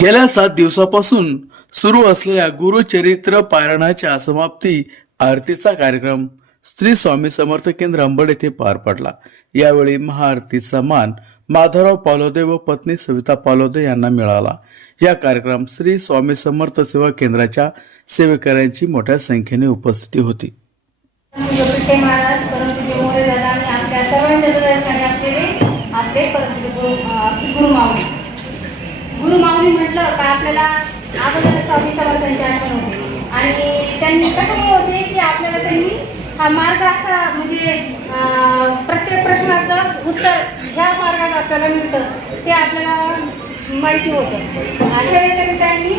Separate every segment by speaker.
Speaker 1: गेल्या सात दिवसापासून सुरू असलेल्या गुरुचरित्र पारायणाच्या समाप्ती आरतीचा कार्यक्रम श्री स्वामी समर्थ केंद्र अंबड येथे पार पडला. यावेळी महाआरतीचा मान माधवराव पालोदे व पत्नी सविता पालोदे यांना मिळाला. या कार्यक्रम श्री स्वामी समर्थ सेवा केंद्राच्या सेवेकऱ्यांची मोठ्या संख्येने उपस्थिती होती.
Speaker 2: योगेश परमपूज्य म्हटलं का आपल्याला अगोदर स्वामी समर्थांची आठवण होते. आणि त्यांनी कशामुळे होते की आपल्याला त्यांनी हा मार्ग असा म्हणजे प्रत्येक प्रश्नाचं उत्तर ह्या मार्गात आपल्याला मिळतं ते आपल्याला माहिती होतं. अशा रीतीने त्यांनी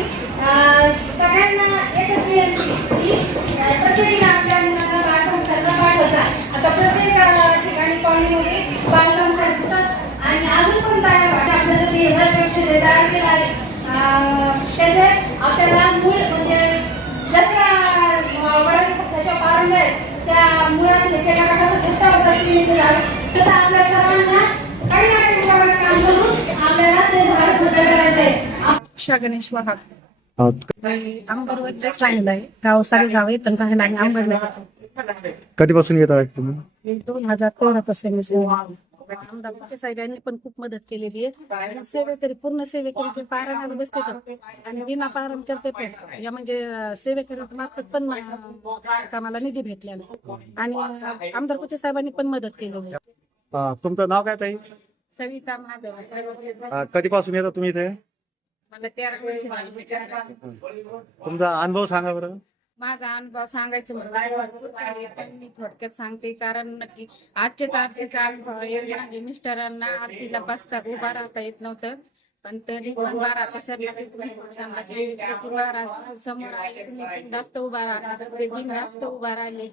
Speaker 2: आहे अं, त्याचे आपल्याला मूळ म्हणजे जसं वडील त्याच्या पारंब्य आहेत त्या मुळात एकेका कसं घट्ट होतं की ते झाड तसं आपल्या सर्वांना काही ना काही प्रमाणात काम करून आपल्याला ते झाड घट्ट करायचं आहे
Speaker 3: उषा गणेश वाहक अंबरवरच राहिलं आहे. गाव आहे पण अंबरला
Speaker 4: कधीपासून येत आहे तुम्ही?
Speaker 3: दोन हजार तेरा पासून आमदार कुठे साहेबांनी पण खूप मदत केलेली आहे. सेवेकरी पूर्ण सेवेकरीचे पारायणाला बसते तर आणि विना पारण करते पण. या म्हणजे सेवेकरी मार्फत पण मला कामाला निधी भेटलेला आणि आमदार कुठे साहेबांनी पण मदत केलेली.
Speaker 4: हा, तुमचं नाव काय ताई?
Speaker 3: सविता महादेव
Speaker 4: हा, कधीपासून येता तुम्ही इथे?
Speaker 3: मला तेरा
Speaker 4: तुमचा अनुभव सांगा बरं.
Speaker 5: माझा अनुभव सांगायचं म्हणून पण मी थोडक्यात सांगते कारण नक्की आजच्याच आरतीचा अनुभव मिस्टरांना आरतीला बसता उभा राहता येत नव्हतं. पण तरी पण बारा तासांना समोर आले तुम्ही बिनधास्त उभा राहा जास्त उभा राहिले.